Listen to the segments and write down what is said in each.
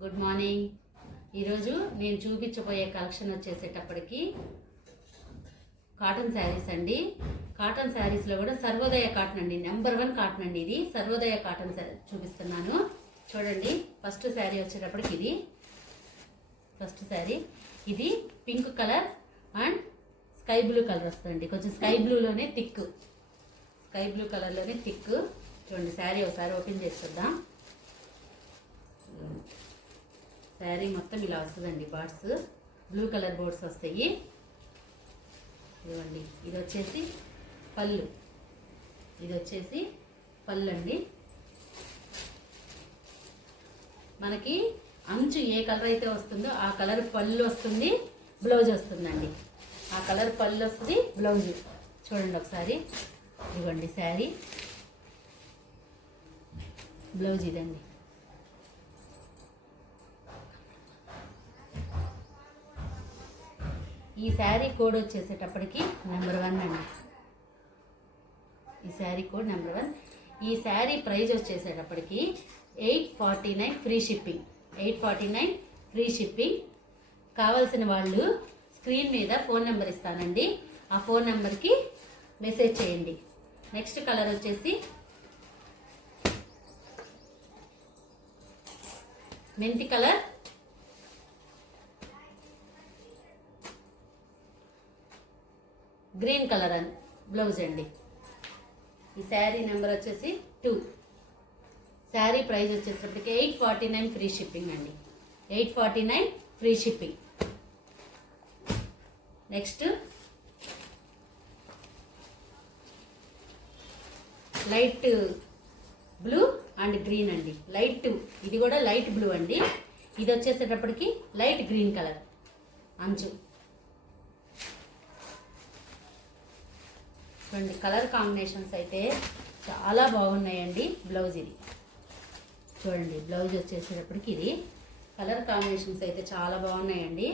Good morning. ఈరోజు నేను చూపించబోయే కలెక్షన్ వచ్చేసేటప్పటికి కాటన్ శారీస్ అండి. కాటన్ శారీస్లో కూడా సర్వోదయ కాటన్ అండి, నెంబర్ 1 కాటన్ అండి. ఇది సర్వోదయ కాటన్ చూపిస్తున్నాను చూడండి. ఫస్ట్ శారీ వచ్చేటప్పటికి ఇది ఫస్ట్ శారీ. ఇది pink colour and sky blue colour వస్తుందండి. కొంచెం స్కై బ్లూలోనే థిక్, స్కై బ్లూ కలర్లోనే థిక్. చూడండి శారీ ఒకసారి ఓపెన్ చేసి చూద్దాం. శారీ మొత్తం ఇలా వస్తుందండి. బార్డ్స్ బ్లూ కలర్ బోర్డ్స్ వస్తాయి. ఇదిగోండి, ఇది వచ్చేసి పళ్ళు, ఇది వచ్చేసి పళ్ళు అండి. మనకి అంచు ఏ కలర్ అయితే వస్తుందో ఆ కలర్ పళ్ళు వస్తుంది, బ్లౌజ్ వస్తుందండి. ఆ కలర్ పళ్ళు వస్తుంది, బ్లౌజ్. చూడండి ఒకసారి. ఇదిగోండి శారీ, బ్లౌజ్ ఇదండి. ఈ శారీ కోడ్ వచ్చేసేటప్పటికి నెంబర్ 1 అండి. ఈ శారీ కోడ్ నెంబర్ 1. ఈ శారీ ప్రైస్ వచ్చేసేటప్పటికి 849 ఫ్రీ షిప్పింగ్. 849 free shipping. కావాల్సిన వాళ్ళు స్క్రీన్ మీద ఫోన్ నెంబర్ ఇస్తానండి, ఆ ఫోన్ నెంబర్కి మెసేజ్ చేయండి. నెక్స్ట్ కలర్ వచ్చేసి మెంతి కలర్, గ్రీన్ కలర్ అని బ్లౌజ్ అండి. ఈ శారీ నెంబర్ వచ్చేసి 2. శారీ ప్రైస్ వచ్చేసరికి 849 ఫ్రీ షిప్పింగ్ అండి. 849 free shipping. Next light blue and green అండి. లైట్, ఇది కూడా లైట్ బ్లూ అండి. ఇది వచ్చేసేటప్పటికి లైట్ గ్రీన్ కలర్ అంచు. చూడండి కలర్ కాంబినేషన్స్ అయితే చాలా బాగున్నాయండి. బ్లౌజ్ ఇది చూడండి. బ్లౌజ్ వచ్చేసేటప్పటికి ఇది కలర్ కాంబినేషన్స్ అయితే చాలా బాగున్నాయండి.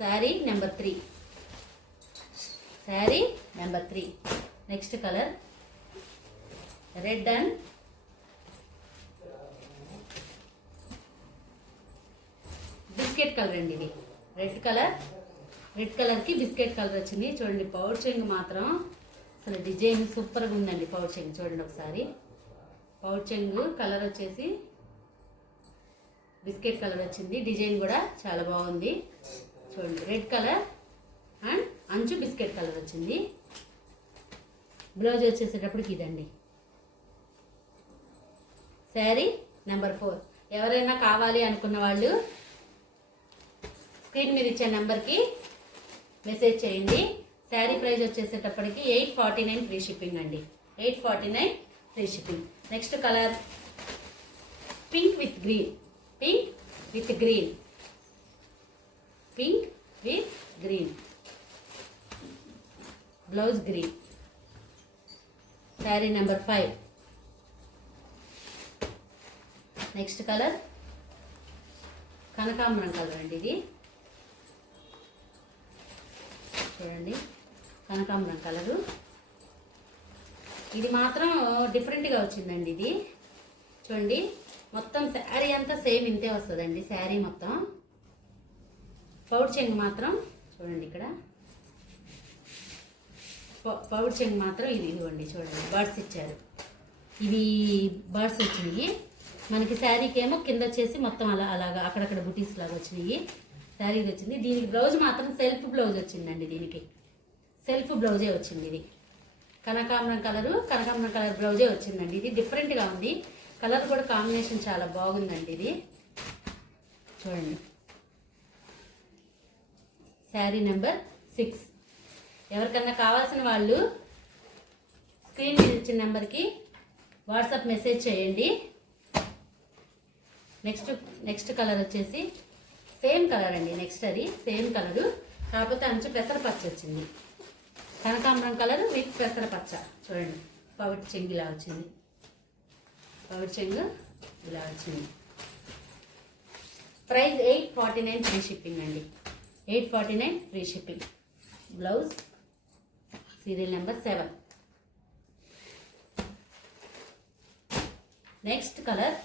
Sari number 3. Sari number 3. Next colour red and biscuit colour అండి. ఇది రెడ్ కలర్, రెడ్ కలర్కి బిస్కెట్ కలర్ వచ్చింది. చూడండి పౌచింగ్ మాత్రం అసలు డిజైన్ సూపర్గా ఉందండి. పౌచింగ్ చూడండి ఒకసారి. పౌచింగ్ కలర్ వచ్చేసి బిస్కెట్ కలర్ వచ్చింది. డిజైన్ కూడా చాలా బాగుంది. చూడండి రెడ్ కలర్ అండ్ అంచు బిస్కెట్ కలర్ వచ్చింది. బ్లౌజ్ వచ్చేసేటప్పటికి ఇదండి. శారీ నెంబర్ 4. ఎవరైనా కావాలి అనుకున్న వాళ్ళు స్క్రీన్ మీద ఇచ్చే నెంబర్కి మెసేజ్ చేయండి. శారీ ప్రైస్ వచ్చేసేటప్పటికి 849 ఫ్రీ షిప్పింగ్ అండి. 849 free shipping. Next colour pink with green. Pink with green. Pink with green. Blouse green. Sari number 5. Next colour కనకాంబరం కలర్ అండి. ఇది చూడండి కనకాంబరం కలరు. ఇది మాత్రం డిఫరెంట్గా వచ్చిందండి. ఇది చూడండి మొత్తం శారీ అంతా సేమ్ ఇంతే వస్తుందండి. శారీ మొత్తం పౌడ్ చెంగు మాత్రం చూడండి ఇక్కడ పౌడ్ చెంగు మాత్రం ఇది ఇదిగోండి. చూడండి బర్డ్స్ ఇచ్చారు. ఇవి బర్డ్స్ వచ్చినాయి మనకి. శారీకి ఏమో కింద వచ్చేసి మొత్తం అలాగా అక్కడక్కడ బుటీస్ లాగా వచ్చినాయి. శారీ వచ్చింది. దీనికి బ్లౌజ్ మాత్రం సెల్ఫ్ బ్లౌజ్ వచ్చిందండి. దీనికి సెల్ఫ్ బ్లౌజే వచ్చింది. ఇది కనకాంబరం కలర్ బ్లౌజే వచ్చిందండి. ఇది డిఫరెంట్గా ఉంది. కలర్ కూడా కాంబినేషన్ చాలా బాగుందండి. ఇది చూడండి. శారీ నెంబర్ 6. ఎవరికన్నా కావాల్సిన వాళ్ళు స్క్రీన్ మీద ఇచ్చిన నెంబర్కి వాట్సాప్ మెసేజ్ చేయండి. నెక్స్ట్ కలర్ వచ్చేసి సేమ్ కలర్ అండి. నెక్స్ట్ అది సేమ్ కలరు, కాకపోతే అంచు పెసరపచ్చ వచ్చింది. కనకాంబరం కలర్ విత్ పెసరపచ్చ. చూడండి పౌడ్ చెంగు ఇలా వచ్చింది. పౌడ్ చెంగు ఇలా వచ్చింది. ప్రైస్ 849 ఫ్రీ షిప్పింగ్ అండి. 849 free shipping. Blouse serial number 7. Next colour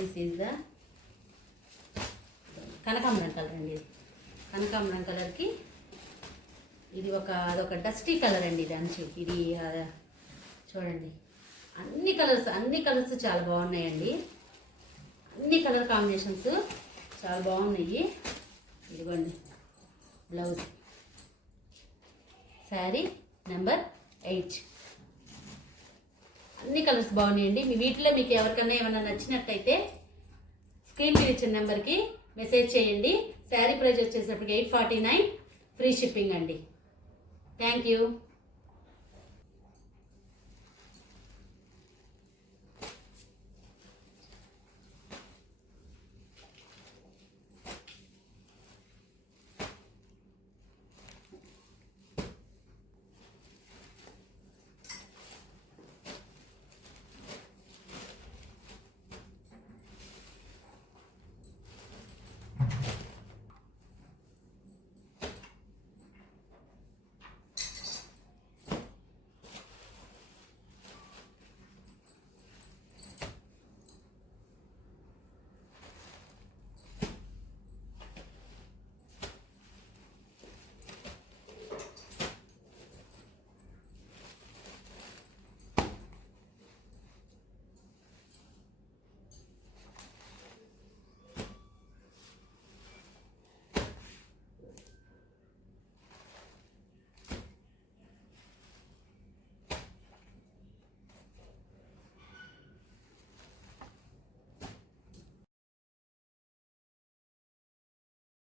this is the కనకాంబరం కలర్ అండి. ఇది కనకాంబరం కలర్కి ఇది అదొక డస్టీ కలర్ అండి. ఇది అంచు ఇది చూడండి, అన్ని కలర్స్ చాలా బాగున్నాయండి. అన్ని కలర్ కాంబినేషన్స్ చాలా బాగున్నాయి. ఇదిగోండి బ్లౌజ్, శారీ నెంబర్ 8. అన్ని కలర్స్ బాగున్నాయండి. మీ వీటిలో మీకు ఎవరికైనా ఏమైనా నచ్చినట్టయితే స్క్రీన్ మీద ఇచ్చిన నెంబర్కి మెసేజ్ చేయండి. శారీ ప్రైస్ వచ్చేసరికి 849, ఫ్రీ షిప్పింగ్ అండి. Thank you.